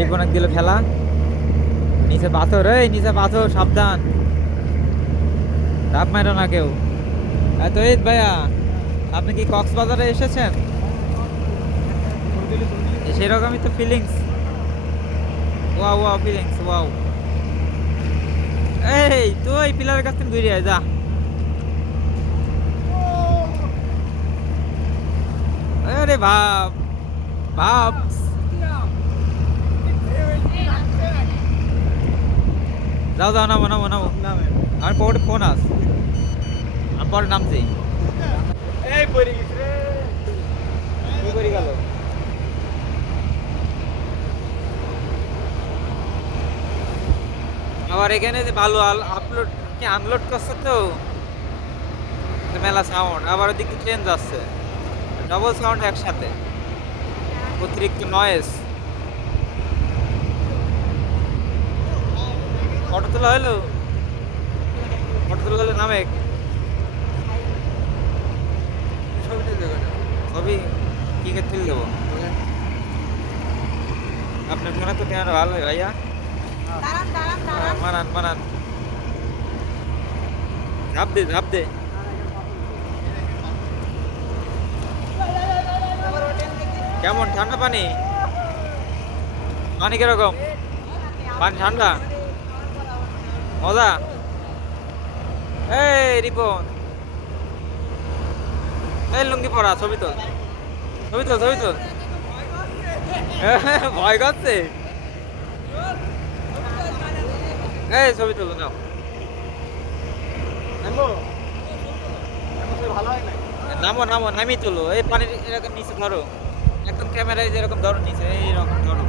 রিপন দিল খেলা। নিচে পাথর, এই নিচে পাথর, সাবধান, ধাপ মারো না কেউ। তো এই ভাইয়া, আপনি কি কক্সবাজারে এসেছেন? সেরকমই তো feelings. Wow wow feelings wow. এই তুই পিলারের কাছ থেকে ঘুরে আয় যা। আরে ভাব ভাব। যাও যাও, নামো নামো নামো। আমার পকেটে ফোন আস, আমি পরে নামছি। এই পড়ে গেছে রে। কি করে গেল? আবার এখানে যে ভালো আপলোড কি আনলোড করছে তো, তো মেলা সাউন্ড, আবার ওদিকে ট্রেন যাচ্ছে, ডবল সাউন্ড একসাথে, অতিরিক্ত নয়েজ। ফটো তোলা হলো, ফটো তোলা হলো নামে। ছবিটা দেখো না। ছবি কি কে তুলে দেবো? আপনার ফোনে তো ক্যামেরা ভালো ভাইয়া। দাঁড়ান দাঁড়ান দাঁড়ান। মানান মানান, ঝাপ দে ঝাপ দে। কেমন ঠান্ডা পানি? পানি কিরকম? পানি ঠান্ডা, মজা। এই রিপন, এই লুঙ্গি পরা, ছবি তোল, ছবি তোল, ছবি তোল। ভয় করছে, এই ছবি তুলো নাও। নামবো? এখন তো ভালো হয় না। নামো নামো, নামি তুলো, এই পানির এরকম নিচে ধরো, একদম ক্যামেরায় যেরকম ধরো নিচে এইরকম ধরো।